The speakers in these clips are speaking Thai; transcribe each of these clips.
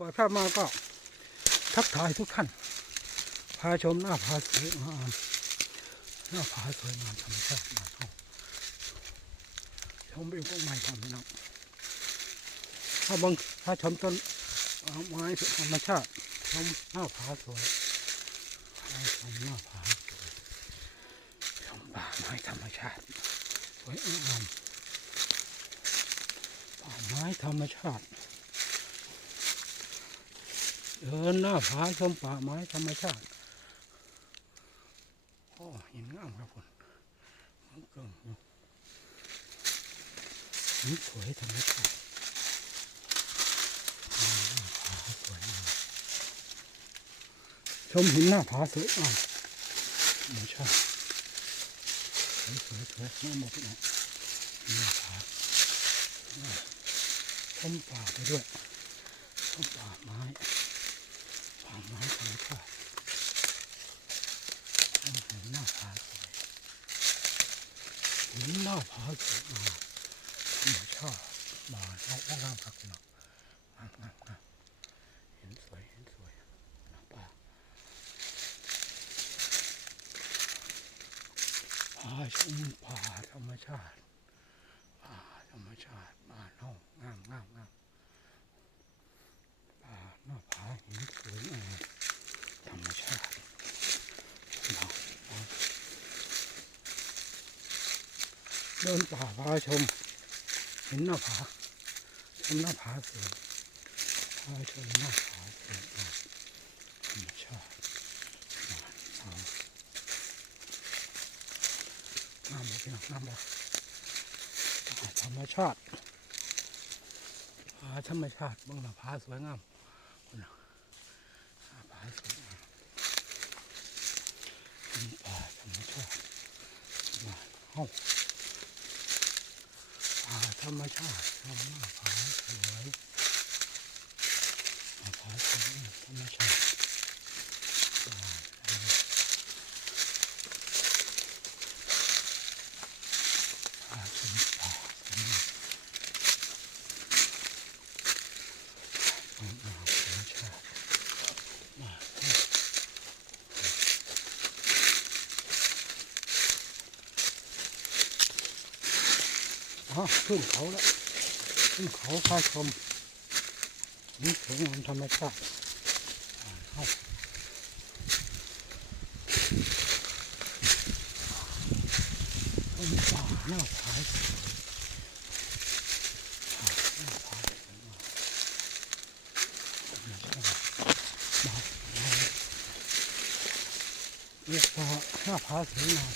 ปล่อยภาพมาก็ทักทายทุกท่านพาชมหน้าผาสวยงามหน้าผาสวยงามธรรมชาติมาเข้าชมวิวก็ไม่ทำพี่น้องถ้าบางถ้าชมต้นไม้ธรรมชาติชมหน้าผาสวยชมหน้าผาสวยชมป่าไม้ธรรมชาติสวยงามป่าไม้ธรรมชาติ เดินหน้าผาชมป่าไม้ธรรมชาติ โอ้หินงามครับคุณมันเกิงอยู่สวยธรรมชาติหน้าผาสวยชมหินหน้าผาสวยงามธรรมชาติสวยสวยสวยงามหมดเลยหน้าผาชมป่าไปด้วยชมป่าไม้ ป่าไม้ธรรมชาติเห็นหน้าผาสวยเห็นหน้าผาสวยงามธรรมชาติมาเอาอ้างามครับพี่น้องามงามงามเห็นสวยเห็นสวยหน้าป่าพาชมป่าธรรมชาติป่าธรรมชาติป่าเน่างามงามงามป่าหน้าผาหินสวยงาม ธรรมชาติเราเราเดินป่าพาชม เห็นหน้าผาชมหน้าผาสวยพาชมหน้าผาสวยงามธรรมชาติมาเรางามบอกพี่น้องงามบอกป่ธรรมชาติผาธรรมชาติบางหน้าผาสวยงามคุณน่ะผาสวยงามเป็นป่าธรรมชาติบ้าเฮาป่า รรมชาติทำหน้าผาสวยหน้าผาสวยธรรมชาติบ้านเราป่าชมป่าสวยงามสวยงามธรรมชาติบ้านเฮา อ๋อ ขึ้นเขาแล้ว ขึ้นเขาพาชมนี่สวยงามธรรมชาติอ่าเข้าต้นป่าหน้าผายป่าหน้าผาสวยเรียกว่าหน้าผาสวยงาม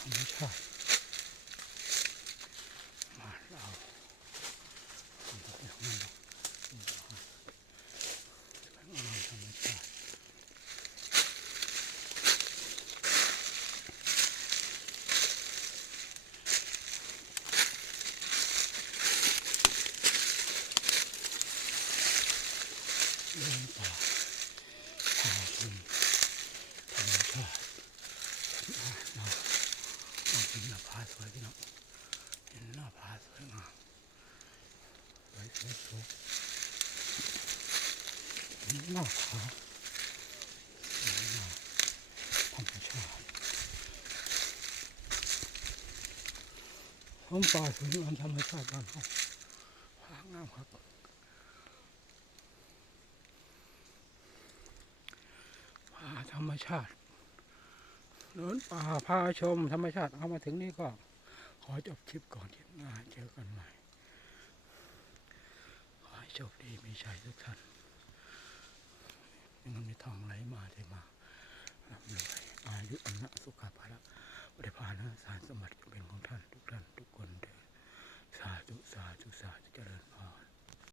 ธรรมชาติ มาเราธรรมชาติ เดินป่าพาชมธรรมชาติเราเราเห็นหน้าผาสวยพี่น้องเห็นหน้าผาสวยงามสวยสวยสวยเห็นหน้าผาสวยงามธรรมชาติท้องป่าสวยงามธรรมชาติบ้านเราผางามครับผา ธรรมชาติเดินป่าพาชมธรรมชาติ เอามาถึงนี่ก็ ขอจบคลิปก่อนคลิปหน้าเจอกันใหม่ ขอให้โชคดีมีชัยทุกท่านมีเงินมีทองไหลมาเทมาร่ำรวยอายุอันนะสุขภาระบริพานะสารสมบัติเป็นของท่านทุกท่านทุกคนเถิดสาธุสาธุสาธุเจริญพร